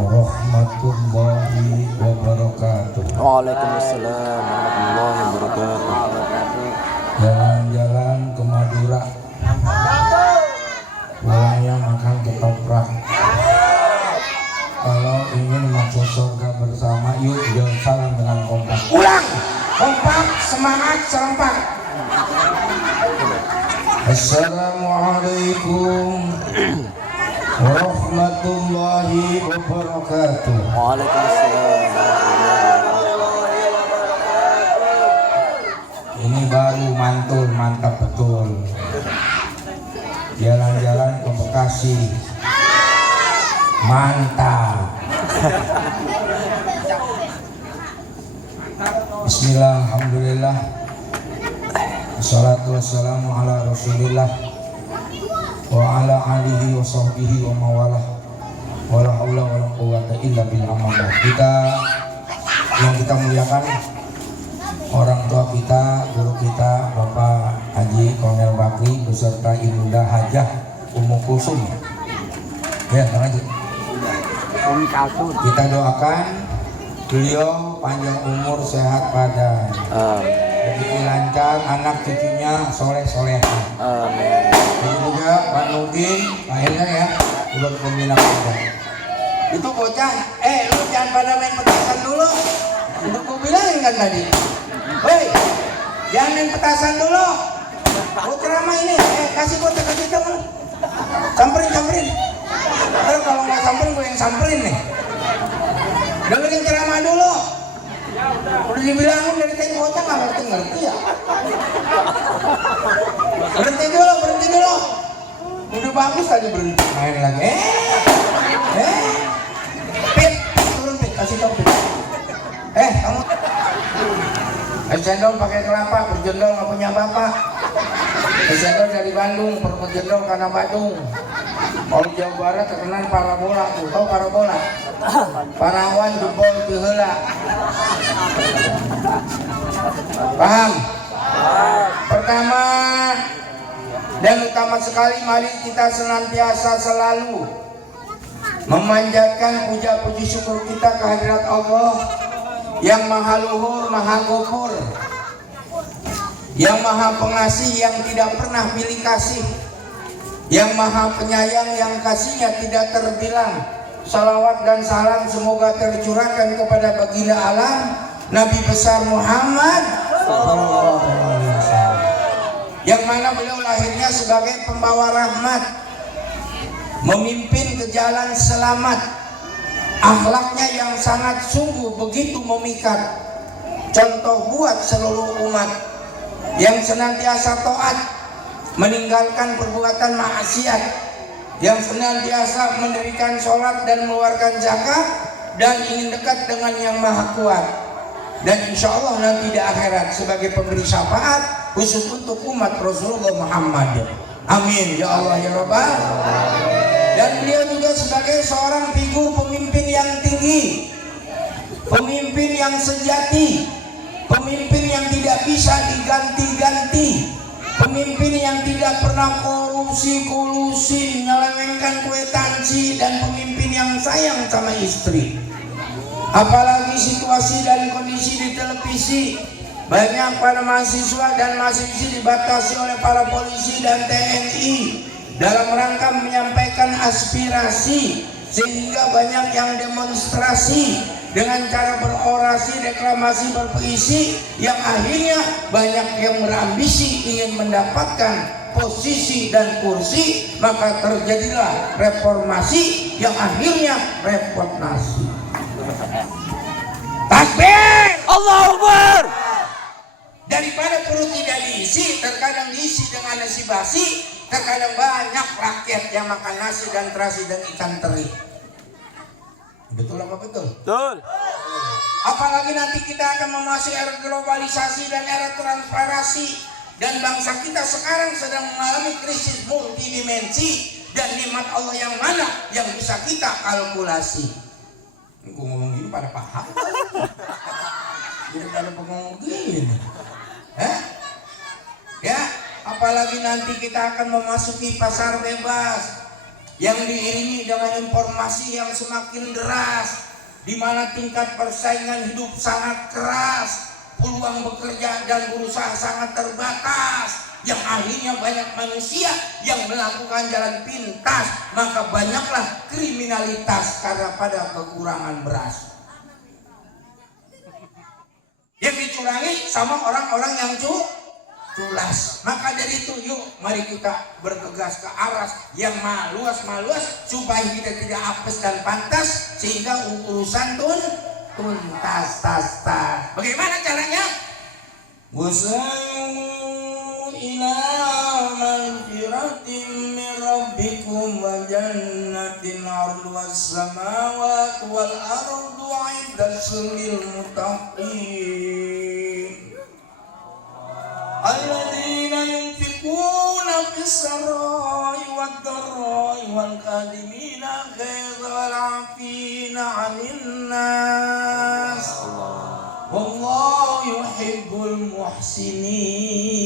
warahmatullahi wabarakatuh. Waalaikumsalam warahmatullahi wabarakatuh. Jalan-jalan ke Madura, pulangnya makan ketoprak. Kalau ingin masuk surga bersama, yuk jangan salam dengan kompak. Ulang, kompak, semangat, serempak. Assalamualaikum warahmatullahi wabarakatuh. Waalaikumsalam. Ini baru mantul, mantap betul. Jalan-jalan ke Bekasi, mantap. Bismillah, alhamdulillah, wassalatu wassalamu ala rasulillah wa ala alihi wa sahbihi wa mawalah, wala haula wala quwwata illa billah. Kita yang kita muliakan, orang tua kita, guru kita, Bapak Haji Kolonel Bakri beserta Ibunda Hajah Ummu Kulsum. Ya, lanjut. Kita doakan beliau panjang umur, sehat badan, rezeki lancar, anak cucunya soleh-soleha. Amin. Jadi juga Pak Nurdin, Pak Helga ya, udah pembina kita. Itu bocah, lu jangan pada main petasan dulu. Untuk gue bilangin kan tadi. Hei, jangan main petasan dulu. Gue ceramah ini, kasih bocah ke kita mah. Samperin. Kalau nggak samperin, gue yang samperin nih. Dengerin ceramah dulu. Udah dibilangin dari tadi bocah nggak ngerti ya. Berhenti dulu. Udah bagus tadi berhenti. Main lagi. Pit, turun Pit, kasih tau Pit. Kamu cendol pakai kelapa, berjendol nggak punya bapak. Cendol dari Bandung, berjendol karena Badung. Kalau Jawa Barat terkenal parabola, tuh tahu parabola? Parawan jebol diheula. Paham? Pertama dan utama sekali, mari kita senantiasa selalu memanjatkan puja puji syukur kita kehadirat Allah yang maha luhur, maha ghafur, yang maha pengasih, yang tidak pernah pilih kasih, yang maha penyayang, yang kasihnya tidak terbilang. Salawat dan salam semoga tercurahkan kepada baginda alam Nabi besar Muhammad yang mana beliau lahirnya sebagai pembawa rahmat, memimpin ke jalan selamat, akhlaknya yang sangat sungguh begitu memikat, contoh buat seluruh umat, yang senantiasa taat, meninggalkan perbuatan maksiat, yang senantiasa mendirikan sholat dan mengeluarkan zakat, dan ingin dekat dengan yang maha kuat, dan insya Allah nanti di akhirat sebagai pemberi syafaat khusus untuk umat Rasulullah Muhammad. Amin ya Allah ya Rabbal. Dan beliau juga sebagai seorang figur pemimpin yang tinggi, pemimpin yang sejati, pemimpin yang tidak bisa diganti-ganti, pemimpin yang tidak pernah kolusi, nyelewengkan kwitansi, dan pemimpin yang sayang sama istri. Apalagi situasi dan kondisi di televisi, banyak para mahasiswa dan mahasiswi dibatasi oleh para polisi dan TNI dalam rangka menyampaikan aspirasi, sehingga banyak yang demonstrasi dengan cara berorasi, deklamasi, berpuisi, yang akhirnya banyak yang berambisi ingin mendapatkan posisi dan kursi, maka terjadilah reformasi yang akhirnya reformasi. Takbir! Allahu Akbar. Daripada perut tidak diisi, terkadang diisi dengan nasi basi, terkadang banyak rakyat yang makan nasi dan terasi dan ikan teri. Betul apa betul? Betul. Apalagi nanti kita akan memasuki era globalisasi dan era transparansi, dan bangsa kita sekarang sedang mengalami krisis multidimensi, dan nikmat Allah yang mana yang bisa kita kalkulasi. Aku ngomong gini pada paham. Jadi kalau ngomong gini, Ya, apalagi nanti kita akan memasuki pasar bebas. yang diiringi dengan informasi yang semakin deras, di mana tingkat persaingan hidup sangat keras, peluang bekerja dan berusaha sangat terbatas, yang akhirnya banyak manusia yang melakukan jalan pintas, maka banyaklah kriminalitas karena pada kekurangan beras. Yang dicurangi sama orang-orang yang culas. Maka dari itu yuk mari kita bergegas ke arah yang maluas supaya kita tidak apes dan pantas, sehingga urusan tuntas. Bagaimana caranya? Wasari'u ila magfiratin min rabbikum wa jannatin 'arduhas samawati wal ardu 'iddat lil muttaqin alladzina yunfiquna fis sarai wad dharai wal kadhimina ghayza wal 'afina 'anil nas wallahu yuhibbul muhsinin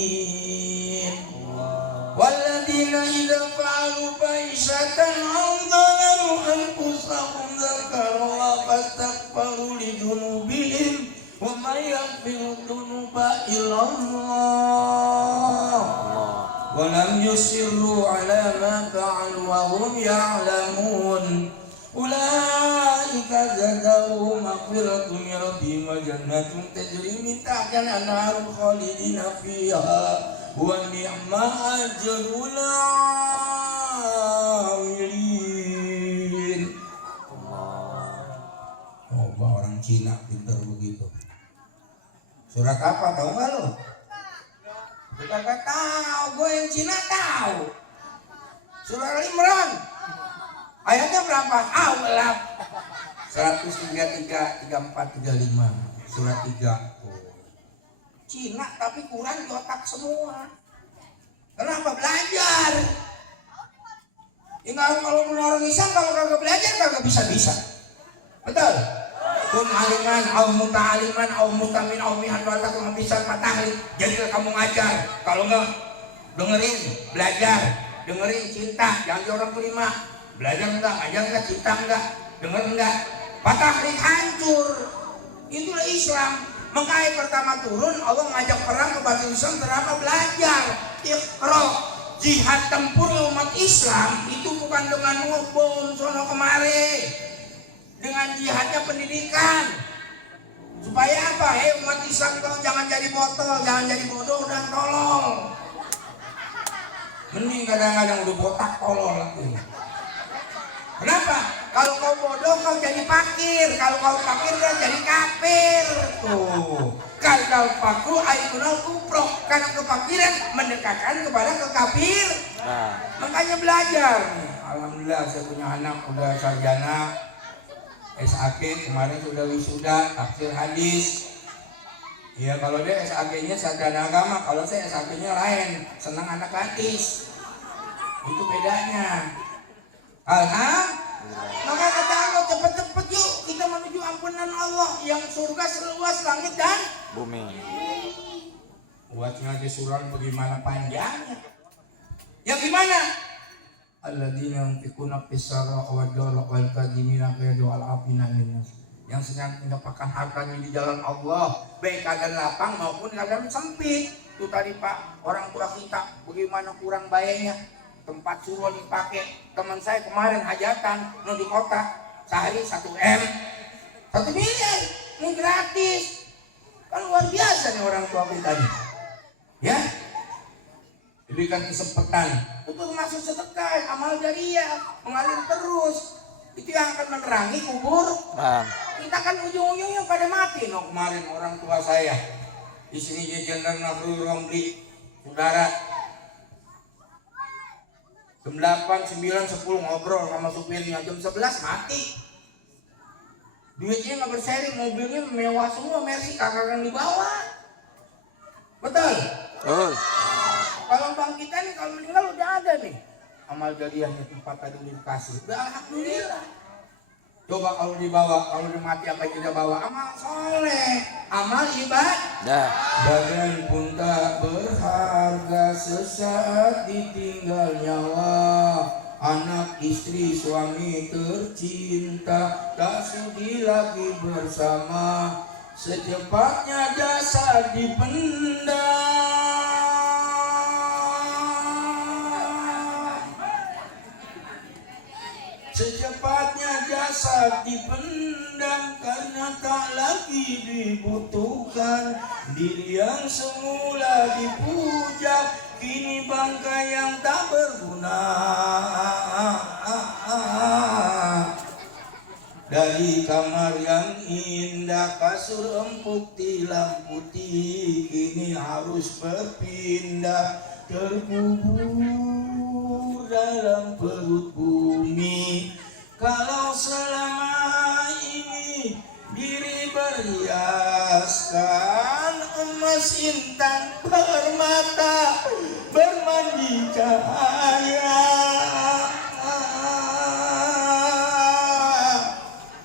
walladzina idza fa'alu fahishatan aw dhalamu anfusahum dzakarullaha fastaghfiru li dzunubihim wa may yaghfiru dzunuba illallah wa lam yusirru ala ma fa'alu wa hum ya'lamun ulaika jazaohum maghfiratun min rabbihim wa jannatun tajri min tahtiha al-anhar khalidina fiha wa ni'ma ajrul 'amilin. Coba orang Cina pintar begitu. Surat apa tahu nggak lo? Kita nggak tahu, gue yang Cina tahu. Surat Al-Imran. Ayatnya berapa? Awalaf 133, 34, 35. Surat 3. Cina tapi Quran di otak semua. Kenapa? Belajar. Ingat kalau orang Islam kalau kagak belajar kagak bisa. Betul? Kun aliman, au muta'aliman, au mutamin, au mihan watak nggak bisa patahli. Jadilah kamu ngajar. Kalau nggak dengerin, belajar, dengerin cinta, jangan jadi orang terima. Belajar enggak, ajar enggak, cinta enggak, denger enggak, patahli hancur. Itulah Islam. Maka ayat pertama turun Allah ngajak perang ke batu Islam terapa belajar. Iqra. Jihad tempur umat Islam itu bukan dengan ngobom sono kemari. Dengan jihadnya pendidikan. Supaya apa? Umat Islam kau jangan jadi botol, jangan jadi bodoh dan tolol. Mending kadang-kadang udah botak tolol lagi. Kenapa? Kalau kau bodoh kau jadi fakir, kalau kau fakir kau jadi kafir. Tuh. Kalau fakru aikunal kufro, karena kefakiran mendekatkan kepada kekafir. Makanya belajar. Alhamdulillah saya punya anak udah sarjana SAK, kemarin sudah wisuda tafsir hadis. Ya kalau dia SAK-nya sarjana agama, kalau saya SAK-nya lain, senang anak hadis. Itu bedanya. Maka kata Allah cepet-cepet yuk kita menuju ampunan Allah yang surga seluas langit dan bumi. Buatnya di surat bagaimana panjangnya. Yang gimana? Alladzina yunfiquna fis-sarra wad dharra wal kadhimina ghayza wal 'afina 'anil nas. Yang sedang mendapatkan hartanya di jalan Allah, baik keadaan lapang maupun keadaan sempit. Itu tadi Pak, orang tua kita bagaimana kurang bayarnya. Tempat suruh dipakai. Teman saya kemarin hajatan di kota sehari 1 M 1 miliar ini gratis. Kan luar biasa nih orang tua kita nih ya, diberikan kesempatan itu termasuk sedekah amal jariah mengalir terus. Itu yang akan menerangi kubur kita kan ujung-ujungnya pada mati. Kemarin orang tua saya di sini Jenderal Nafrul Romli saudara jam 8, 9, 10 ngobrol sama supirnya, jam 11 mati. Duitnya nggak berseri, mobilnya mewah semua, Mercy kagak yang dibawa. Betul? Kalau bang kita nih kalau meninggal udah ada nih amal jariahnya tempat tadi dikasih. Udah alhamdulillah. Coba kalau dibawa, kalau mati apa yang kita bawa? Amal soleh, amal ibadah. Badan pun tak berharga sesaat ditinggal nyawa. anak istri suami tercinta tak sudi lagi bersama, secepatnya jasad dipendam, secepatnya jasad dipendam karena tak lagi dibutuhkan. Diri yang semula dipuja kini bangkai yang tak berguna. Dari kamar yang indah, kasur empuk tilam putih, kini harus berpindah, terkubur dalam perut bumi. Kalau selama ini diri berhiaskan emas intan permata bermandi cahaya,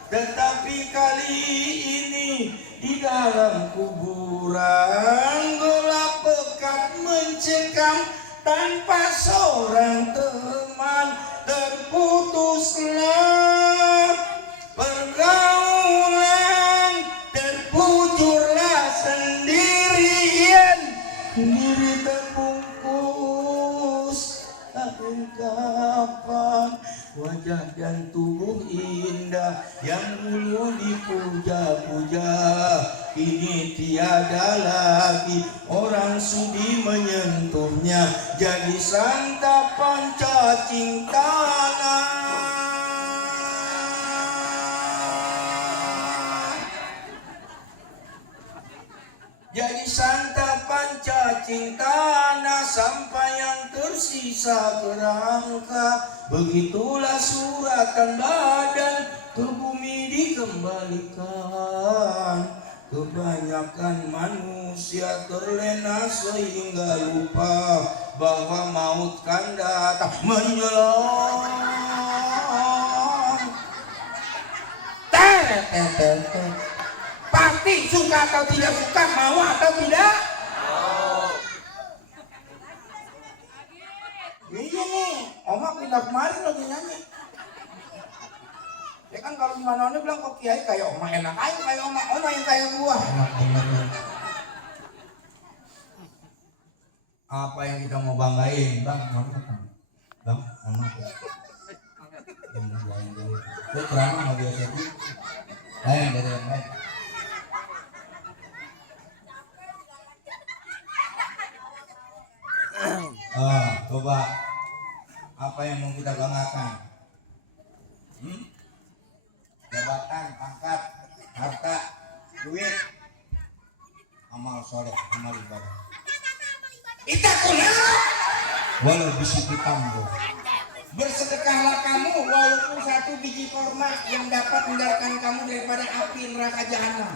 tetapi kali ini di dalam kuburan gelap pekat mencekam, tanpa seorang teman terputuslah pergaulan, terpucurlah sendirian, diri terbungkus kain kapan. Wajah dan tubuh indah yang dulu dipuja-puja kini tiada lagi orang sudi menyentuhnya, jadi santapan cacing tanah. Jadi santapan cacing tanah sampai yang tersisa berangka. Begitulah suratan badan ke bumi dikembalikan. Kebanyakan manusia terlena sehingga lupa bahwa maut kan datang menjelang. Pasti suka atau tidak suka, mau atau tidak? Iya nih, Oma pindah kemarin lagi nyanyi. Ya kan kalau gimana bilang kok Kiai kayak Oma, enak aja kayak Oma yang kayak gua. Enak bener. Apa yang kita mau banggain, Bang? Bang, Oma. Itu ceramah mau biasa sih. Lain dari yang lain. Coba apa yang mau kita banggakan? Jabatan, pangkat, harta, duit, amal soleh, amal ibadah. Ita kunala walau bisiku tambo. Bersedekahlah kamu walaupun satu biji korma yang dapat mendarkan kamu daripada api neraka jahanam.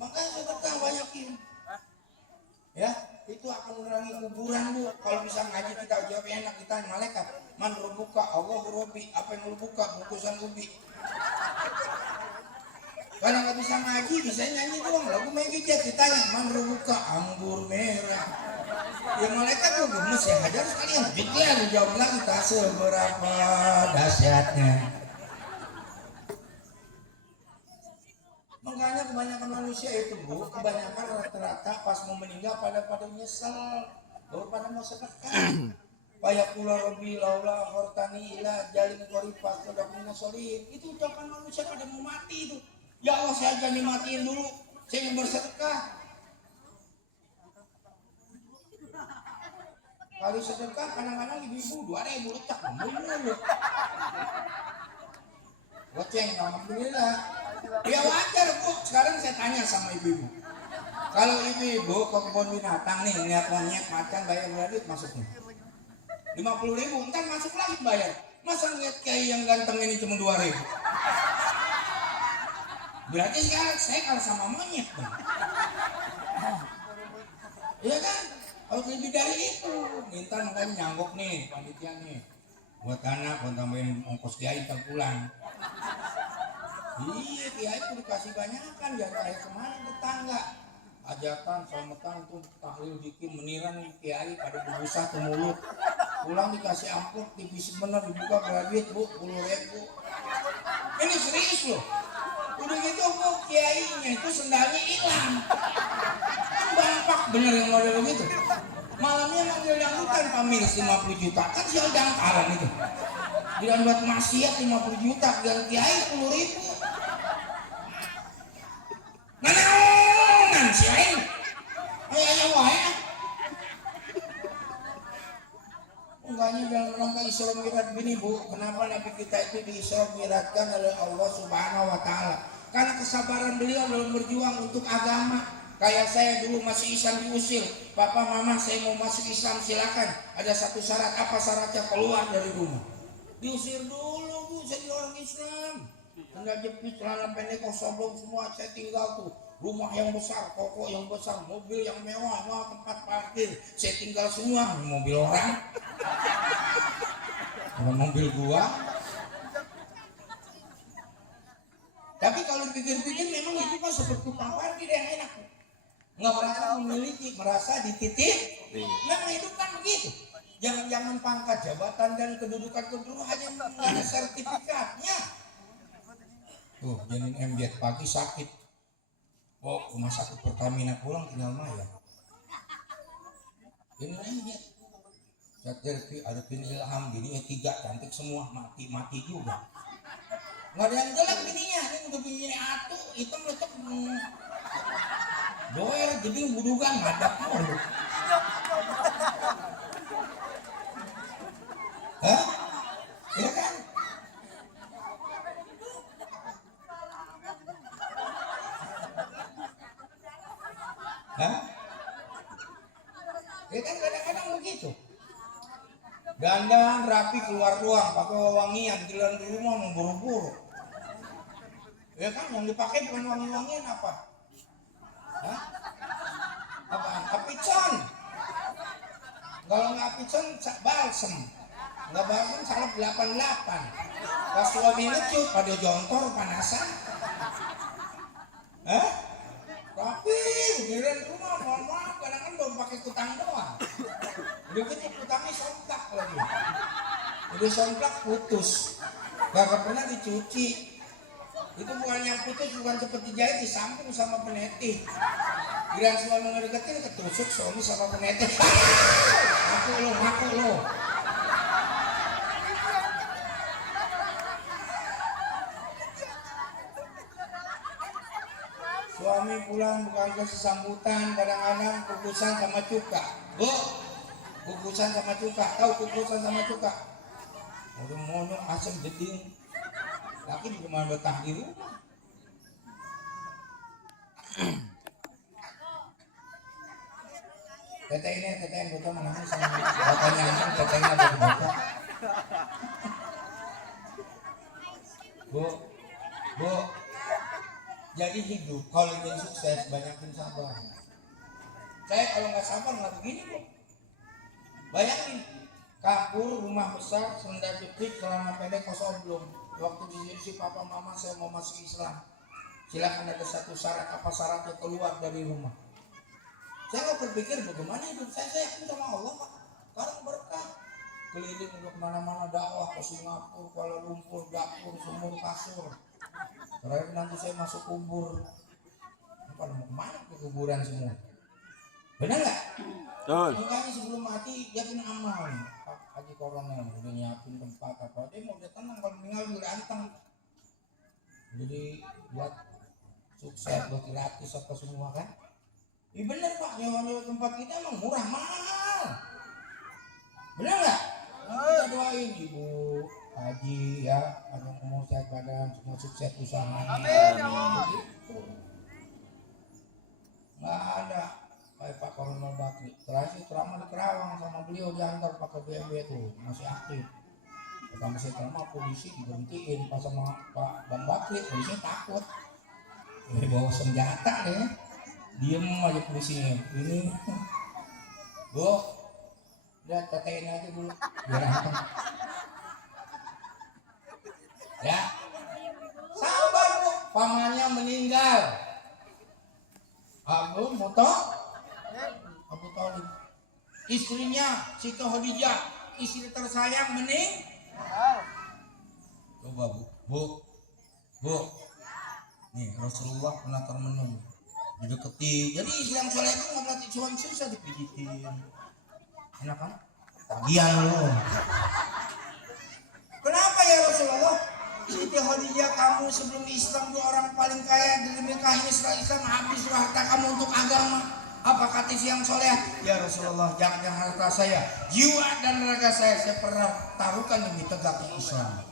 Maka sedekah banyakin. Ya, itu akan menerangi kuburan Bu. Kalau bisa ngaji kita jawab enak, kita malaikat. Man rubuka, Allah robi. Apa yang rubuka? Bungkusan ubi. Kalau nggak bisa ngaji, bisa nyanyi doang. Lagu megijat ditanya, man rubuka, anggur merah. Ya malaikat tuh gemes ya, hajar sekalian. Dia dijawab lagi, tak seberapa dahsyatnya. Makanya kebanyakan manusia itu Bu, kebanyakan rata-rata pas mau meninggal pada nyesel, baru pada mau sedekah. Payak pula Robi laula hortani ila jalin korifas kodakuna solid. Itu ucapan manusia pada mau mati itu. Ya Allah, saya jangan dimatiin dulu, saya ingin bersedekah. Kali sedekah kadang-kadang ibu-ibu 2.000 lecak, dulu. Goceng, alhamdulillah. Ya wajar Bu, sekarang saya tanya sama ibu-ibu. Kalau ibu-ibu ke kebun binatang nih, lihat monyet, macan, bayar duit masuknya 50.000, ntar masuk lagi bayar. Masa ngeliat kayak yang ganteng ini cuma 2.000? Berarti sekarang saya kalah sama monyet Bang. Iya kan? Harus lebih dari itu. Minta makanya nyanggok nih, panitia nih. Buat anak, buat tambahin ongkos kiai ntar pulang. Iya, kiai itu dikasih banyakan, jangan kayak kemarin tetangga. Ajakan, selamatan tuh tahlil bikin meniran kiai pada berusaha ke mulut. Pulang dikasih amplop tipis bener, dibuka berapa duit bu, 10.000. Ini serius loh. Udah gitu bu, kiainya itu sendalnya hilang. Kan bampak bener yang model begitu. Malamnya manggil dangdutan pamirs 50 juta, kan sial dangkalan itu. Bilang buat maksiat 50 juta, bilang kiai 10.000. Nanan siain, ayahnya wae. Enggaknya dalam rangka Isra Mi'raj gini bu, kenapa Nabi kita itu di Isra Mi'rajkan oleh Allah Subhanahu Wa Taala? Karena kesabaran beliau dalam berjuang untuk agama. Kayak saya dulu masih Islam diusir, papa mama saya mau masuk Islam silakan. Ada satu syarat, apa syaratnya? Keluar dari rumah. Diusir dulu bu, saya orang Islam. Tengah jepit, celana pendek, soblong semua saya tinggal tuh. Rumah yang besar, toko yang besar, mobil yang mewah, tempat parkir saya tinggal semua. Mobil orang, mobil gua. Tapi kalau pikir-pikir memang itu kan seperti tukang parkir yang enak. Nggak merasa memiliki, merasa dititip. Memang hidup kan begitu. Jangan-jangan pangkat jabatan dan kedudukan hanya ada sertifikatnya. Tuh, janin MZ pagi sakit. Oh, rumah sakit Pertamina pulang tinggal Maya. Ini MZ. Jadi ada Ilham, bininya 3 cantik semua, mati juga. Nggak ada yang jelek bininya, ini udah bininya atuh, hitam lecek. Doer jadi budugan ngadap mulu. Hah? Ya kan? Hah? Ya kan kadang-kadang begitu. Dandan rapi keluar ruang, pakai wangian, jalan di rumah mau buru-buru. Ya kan yang dipakai bukan wangi-wangian apa? Hah? Apaan? Apicon. Kalau nggak apicon, balsem. Nggak balsem, salep 88. Pas suami ngecut, pada jontor panasan. Hah? Tapi giliran rumah, mohon maaf, kadang-kadang baru pakai kutang doang. Udah gitu kutangnya somplak lagi. Udah somplak putus. Gak pernah dicuci. Itu bukan yang putus, bukan seperti jahit, disampung sama penetih. Giliran suami ngedeketin, ketusuk suami sama penetih. Ngaku lo. Suami pulang bukan kasih sambutan, kadang-kadang kukusan sama cuka. Bu, kukusan sama cuka. Tahu kukusan sama cuka? Udah monok asam jeding. Laki juga mau betah di rumah. Teteh yang buka mana sama bapaknya aman, tetehnya buka. Bu, jadi hidup kalau ingin sukses banyakin sabar. Saya kalau nggak sabar nggak begini bu. Bayangin, kapur, rumah besar, sendal jepit, celana pendek, belum. Waktu di papa mama saya mau masuk Islam, silakan ada satu syarat, apa syaratnya? Keluar dari rumah. Saya nggak berpikir bagaimana hidup saya yakin sama Allah pak. Sekarang berkah, keliling untuk kemana-mana dakwah ke Singapura, Kuala Lumpur, dapur, sumur, kasur. Terakhir nanti saya masuk kubur. Apa mau kemana ke kuburan semua? Benar nggak? Betul. Makanya sebelum mati dia punya amal. Pak Haji Koronel udah nyiapin tempat apa? Dia mau dia tenang kalau meninggal juga anteng. Jadi buat sukses, buat gratis apa semua kan? Iya bener pak, nyawa tempat kita emang murah mahal. Bener nggak? Kita doain ibu Haji ya, ada umur sehat badan, semua sukses usahanya. Begitu. Nggak ada kayak Pak Koronel Bakri. Terakhir ceramah di Kerawang sama beliau diantar pakai BMW tuh, masih aktif. Pertama saya ceramah polisi diberhentiin pas sama Pak Bang Bakri, polisi takut. Ini bawa senjata deh. Diem aja polisinya. Ini bu, lihat tetein aja dulu biar anteng. Ya, sabar bu, pamannya meninggal. Abu Talib, istrinya Siti Khadijah istri tersayang mening. Coba bu, nih Rasulullah pernah termenung dideketi. Jadi istri yang soleh itu nggak berarti suami susah dipijitin, enak kan? Tagihan lo. Kenapa ya Rasulullah? Siti Khadijah, kamu sebelum Islam tuh orang paling kaya, dinikahi setelah Islam habis harta kamu untuk agama. Apa kata si yang soleh? Ya Rasulullah, jangan harta saya, jiwa dan raga saya pernah taruhkan demi tegaknya Islam.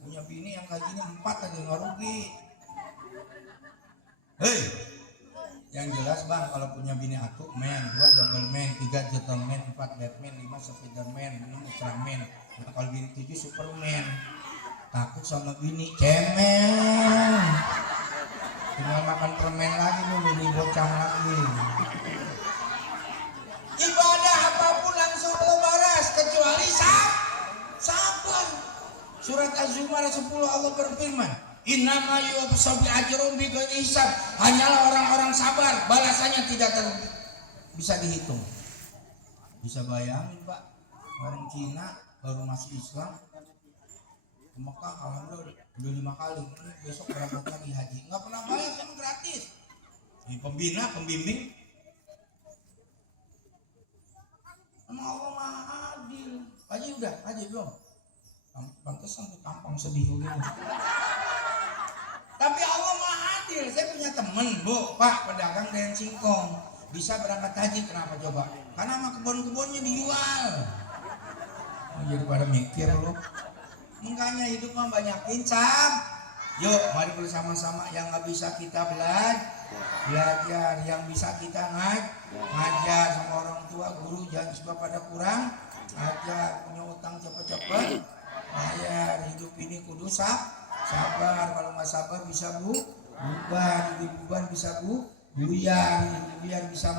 Punya bini yang kayak gini 4 aja nggak rugi. Hei, yang jelas bang, kalau punya bini atuh man, 2 double man, 3 gentleman, 4 Batman, 5 Spiderman, 6 Ultraman. Nah, kalau bini 7 Superman. Takut sama bini cemen, tinggal makan permen lagi dulu nih bocah lagi. Ibadah apapun langsung Allah balas kecuali sabar. Surat Az-Zumar 10 Allah berfirman, innama yuwaffasabi ajrum bighairi hisab. Hanyalah orang-orang sabar, balasannya tidak bisa dihitung. Bisa bayangin Pak, orang Cina baru masuk Islam ke Mekah, alhamdulillah udah 5 kali. Besok berangkat lagi haji, nggak pernah bayar, kan gratis. Ini pembina, pembimbing. Sama Allah maha adil. Haji udah, haji belum? Pantesan tuh tampang sedih begini. Tapi Allah maha adil. Saya punya temen bu, pak pedagang dengan singkong, bisa berangkat haji. Kenapa coba? Karena sama kebun-kebunnya dijual. Jadi pada mikir lo. Makanya hidup mah banyak insaf. Yuk mari bersama-sama, yang nggak bisa kita belajar, yang bisa kita ngajar sama orang tua, guru. Jangan sebab pada kurang ajar, punya utang cepet-cepet bayar. Hidup ini kudu sabar. Kalau nggak sabar bisa bubar bisa buyar bisa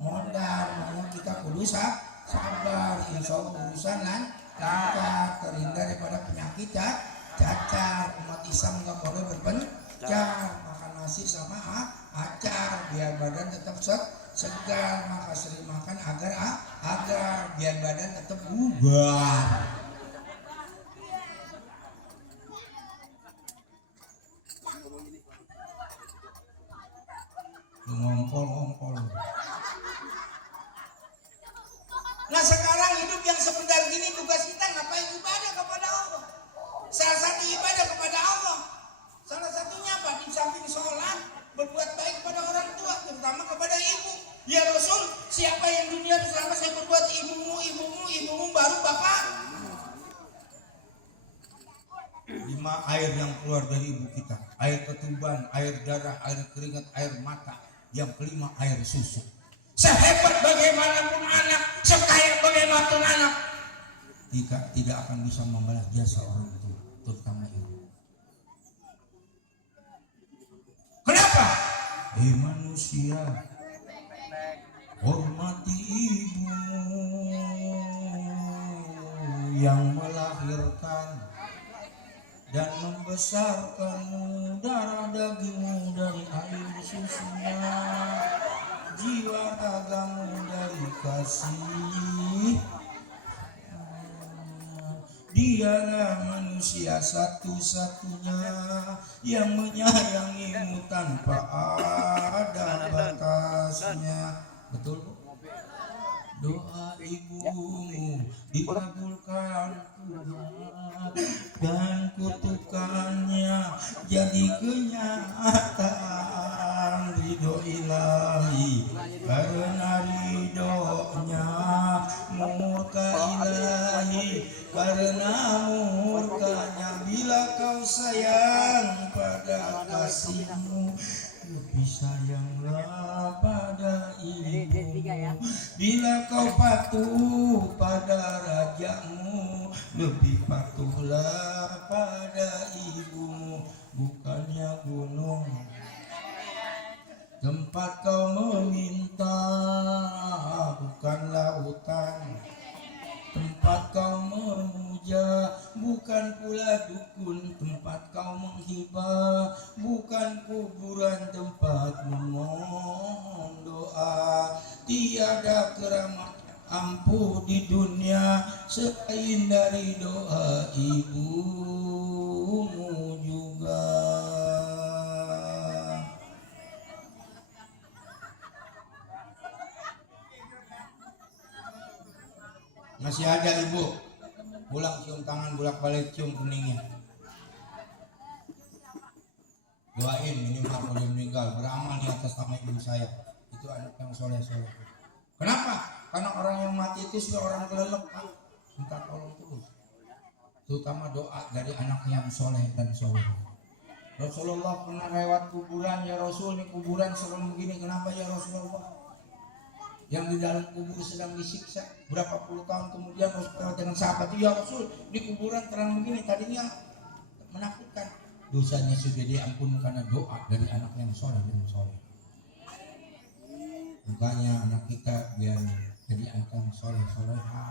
modal. Makanya kita kudu sabar. Insya Allah urusan lancar, terhindar daripada penyakit cacar. Umat Islam nggak boleh berpencar, makan nasi sama acar biar badan tetap segar. Maka sering makan agar biar badan tetap bugar. Ngompol. Nah sekarang hidup yang sebentar gini, tugas kita ngapain? Ibadah kepada Allah. Salah satu ibadah kepada Allah, salah satunya apa? Di samping sholat, berbuat baik kepada orang tua, terutama kepada ibu. Ya Rasul, siapa yang dunia selama saya berbuat ibumu baru bapak. 5 air yang keluar dari ibu kita, air ketuban, air darah, air keringat, air mata. Yang kelima air susu. Sehebat bagaimanapun anak, sekaya bagaimanapun anak, tidak akan bisa membalas jasa orang tua, terutama ibu. Kenapa? Manusia, hormati ibumu yang melahirkan dan membesarkanmu, darah dagingmu dari air susunya, jiwa ragamu dari kasih. Dialah manusia satu-satunya yang menyayangimu tanpa ada batasnya. Betul Bu? Doa ibumu dikabulkan Tuhan dan kutukannya jadi kenyataan. Ridho ilahi karena ridhonya, murka ilahi karena murkanya. Bila kau sayang pada kasihmu, lebih sayanglah pada ibumu. Bila kau patuh pada rajamu, lebih patuhlah pada ibumu. Bukannya gunung tempat kau meminta, bukan lautan tempat kau memuja, bukan pula dukun tempat kau menghibah, bukan kuburan tempat memohon doa. Tiada keramat ampuh di dunia doa ibumu juga. Masih ada ibu, pulang cium tangan bolak-balik cium keningnya. Doain minimal kalau dia meninggal, beramal di atas nama ibu saya. Itu anak yang soleh-soleh. Kenapa? Karena orang yang mati itu sudah orang kelelep, Pak. Minta tolong terus. Terutama doa dari anak yang soleh dan soleh. Rasulullah pernah lewat kuburan, ya Rasul, ini kuburan serem begini, kenapa ya Rasulullah? Yang di dalam kubur sedang disiksa. Berapa puluh tahun kemudian Rasulullah dengan sahabat, ya Rasul, di kuburan terang begini, tadinya menakutkan. Dosanya sudah diampuni karena doa dari anak yang soleh dan soleh. Makanya anak kita biar jadi anak yang soleh-soleha.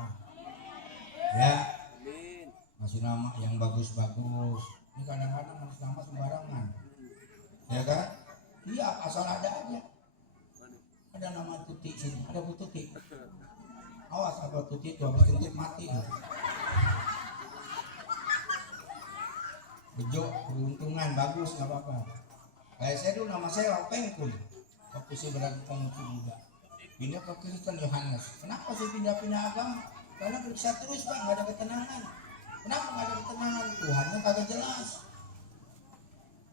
Ya, masih nama yang bagus-bagus. Ini kadang-kadang masih nama sembarangan. Ya kan? Iya, asal ada aja. Ada nama Tuti sini, ada Bu Tuti. Awas apa Tuti itu habis kentut mati. Bejo, keuntungan bagus nggak apa-apa. Kayak saya dulu nama saya Pengkul. Waktu saya berada di Kongsi Buddha, pindah ke Kristen Yohanes. Kenapa saya pindah-pindah agama? Karena periksa terus Pak, nggak ada ketenangan. Kenapa nggak ada ketenangan? Tuhannya kagak jelas.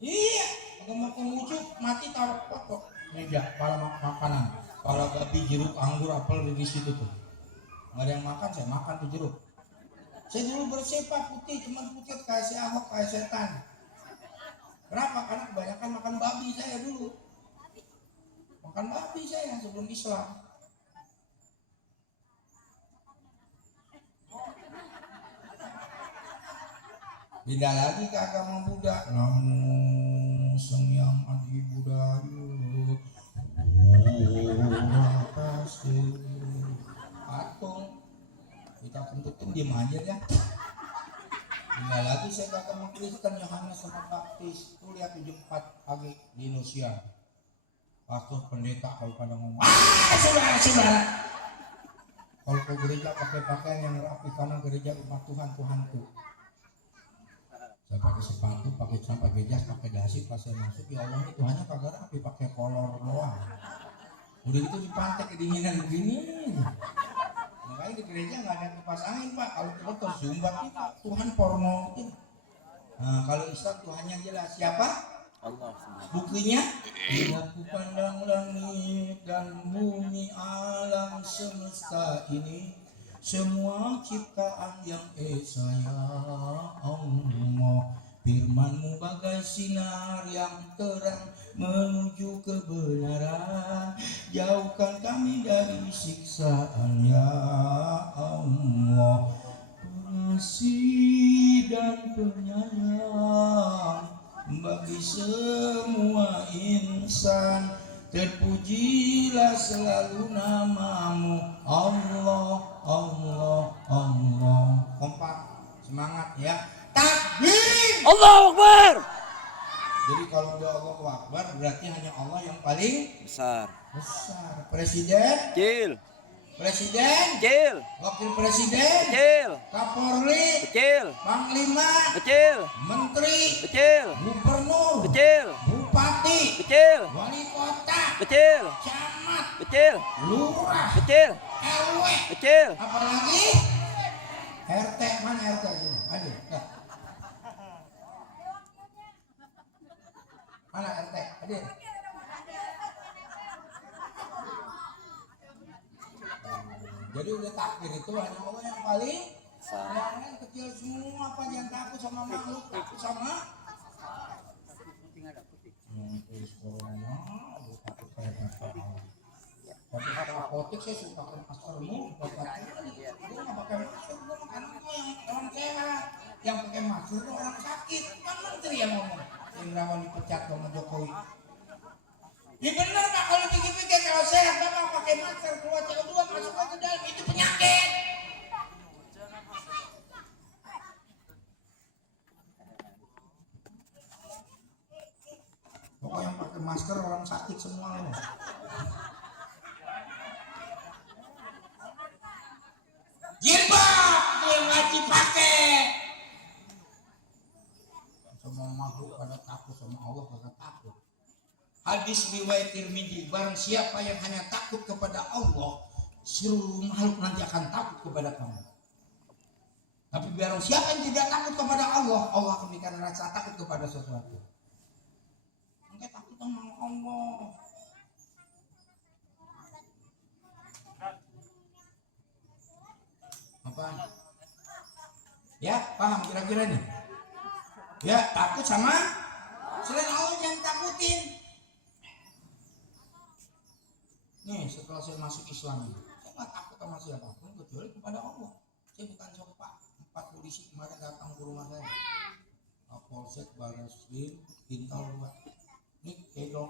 Iya, agama pengujuk mati taruh foto meja, pala makanan, pala babi, jeruk, anggur, apel di situ tuh. Nggak ada yang makan, saya makan tuh jeruk. Saya dulu bersih Pak, putih, cuman putih kayak si Ahok, kayak setan. Kenapa? Karena kebanyakan makan babi saya dulu. Makan babi saya sebelum Islam. Pindah lagi ke agama Buddha. Namo Sangyang Adi Buddhayo Pasti patung. Kita kentutin diem aja ya. Pindah lagi saya ke agama Kristen Yohanes sama Baptis. Tuh lihat di Jumat pagi di Indonesia. Pastor pendeta kalau pada ngomong, saudara. Kalau ke gereja pakai pakaian yang rapi karena gereja rumah Tuhan, Tuhanku. Saya pakai sepatu, pakai celana, pakai jas, pakai dasi, pas saya masuk, ya Allah ini Tuhannya kagak rapi, pakai kolor doang. Udah gitu di pantai kedinginan begini. Makanya di gereja nggak ada kipas angin Pak. Kalau kita tersumbat itu Tuhan porno itu. Nah, kalau Islam Tuhannya jelas. Siapa? Allah. Buktinya, bila ku pandang langit dan bumi alam semesta ini, semua ciptaan yang esa ya Allah, firman-Mu bagai sinar yang terang menuju kebenaran, jauhkan kami dari siksaan ya Allah. Pengasih dan penyayang bagi semua insan, terpujilah selalu nama-Mu Allah, Allah, Allah. Kompak, semangat ya. Takbir! Allahu Akbar. Jadi kalau udah Allahu Akbar berarti hanya Allah yang paling Besar. Presiden, Kecil. Wakil Presiden, Kecil. Kapolri, Kecil. Panglima, Kecil. Menteri, Kecil. Gubernur, Kecil. Bupati, Kecil. Wali Kota, Kecil. Camat, Kecil. Lurah, Kecil. RW, Kecil. apalagi RT. Mana RT sini? Aduh, nah. Mana RT? Hadir. Jadi udah takdir itu hanya Allah yang paling. Yang lain kecil semua apa, jangan takut sama makhluk, takut sama tapi apotek saya suka pakai maskermu, gue nggak pakai masker, gue makan gue yang orang sehat, yang pakai masker itu orang sakit, kan menteri yang ngomong, yang rawan dipecat sama Jokowi. Ya benar Pak, kalau pikir-pikir kalau sehat gak mau pakai masker, keluar CO2 masuk ke dalam, itu penyakit. Pokoknya yang pakai masker orang sakit semua loh. Jilbab yang ngaji pakai. sama makhluk pada takut, sama Allah pada takut. Hadis riwayat Tirmidzi, barang siapa yang hanya takut kepada Allah, seluruh makhluk nanti akan takut kepada kamu. Tapi barang siapa yang tidak takut kepada Allah, Allah akan berikan rasa takut kepada sesuatu. Engkau takut sama Allah. Apa? Ya, paham kira-kira nih? Ya, takut sama selain Allah jangan takutin. Nih, setelah saya masuk Islam, saya nggak takut sama siapapun kecuali kepada Allah. Saya bukan sopak. 4 polisi kemarin datang ke rumah saya. Kapolsek, Barreskrim, Intel 2. Ini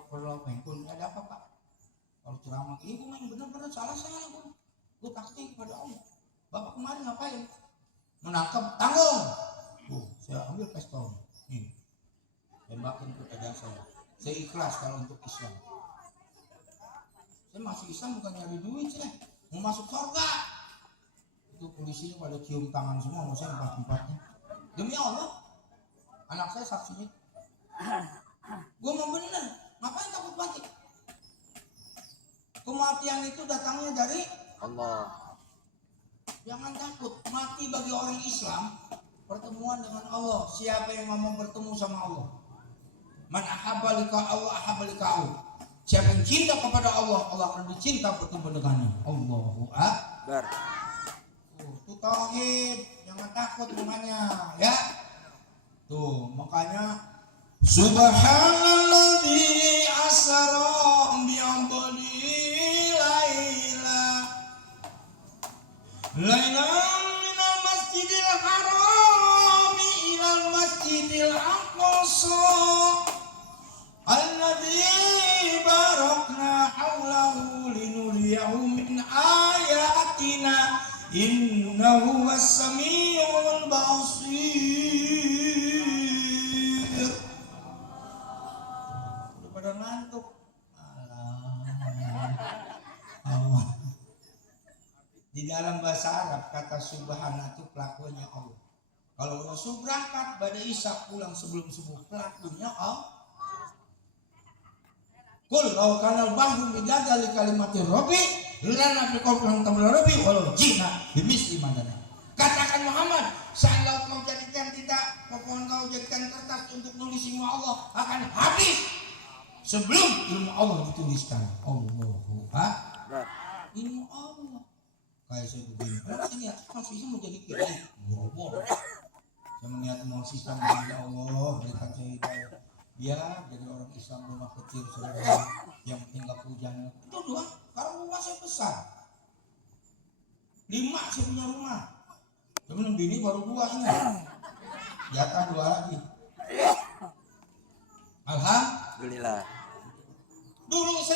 kalau pengkun, ada apa Pak? Kalau ceramah, ibu main benar-benar salah saya, Bu. Gue takutnya kepada Allah. Bapak kemarin ngapain? Menangkap, tanggung. Saya ambil pistol. Nih, tembakin ke dada saya. Saya ikhlas kalau untuk Islam. Saya masuk Islam bukan nyari duit sih, mau masuk surga. Itu polisinya pada cium tangan semua, mau saya 4-4-nya. Demi Allah, anak saya saksinya. Gue mau bener, ngapain takut mati? Kematian itu datangnya dari Allah. Jangan takut, mati bagi orang Islam pertemuan dengan Allah. Siapa yang mau bertemu sama Allah? Man ahabba liqa Allah ahabba liqa'u. Siapa yang cinta kepada Allah, Allah akan dicinta bertemu dengannya. Allahu Akbar. Itu tauhid, jangan takut makanya, ya. Tuh, makanya Subhanalladzi asra bi 'abdihi Lailan minal masjidil harami ilal masjidil aqsa alladzi barakna haulahu linuriyahu min ayatina innahu was-sami'ul basir. Udah pada ngantuk. Di dalam bahasa Arab kata subhana itu pelakunya Allah. Kalau Rasul berangkat pada Isya pulang sebelum subuh, pelakunya Allah. Qul law kana al-bahru midada li kalimatir rabbi lana fi qawlan tamla rabbi walau jina bimisli madana. Katakan Muhammad, seandainya kau jadikan pohon kau jadikan kertas untuk nulis ilmu Allah akan habis sebelum ilmu Allah dituliskan. Allahu Akbar. Ilmu Allah. Kayak saya begini, saya lihat Mas Isam mau jadi kiai, boro-boro. Saya melihat Mas Isam, ya Allah, berikan saya hidayah. Ya, jadi orang Islam rumah kecil, saudara, yang tinggal hujan. Itu doang, karena rumah saya besar. 5 saya punya rumah. Cuman bini baru 2 ini. Jatah 2 lagi. Alhamdulillah. Dulu saya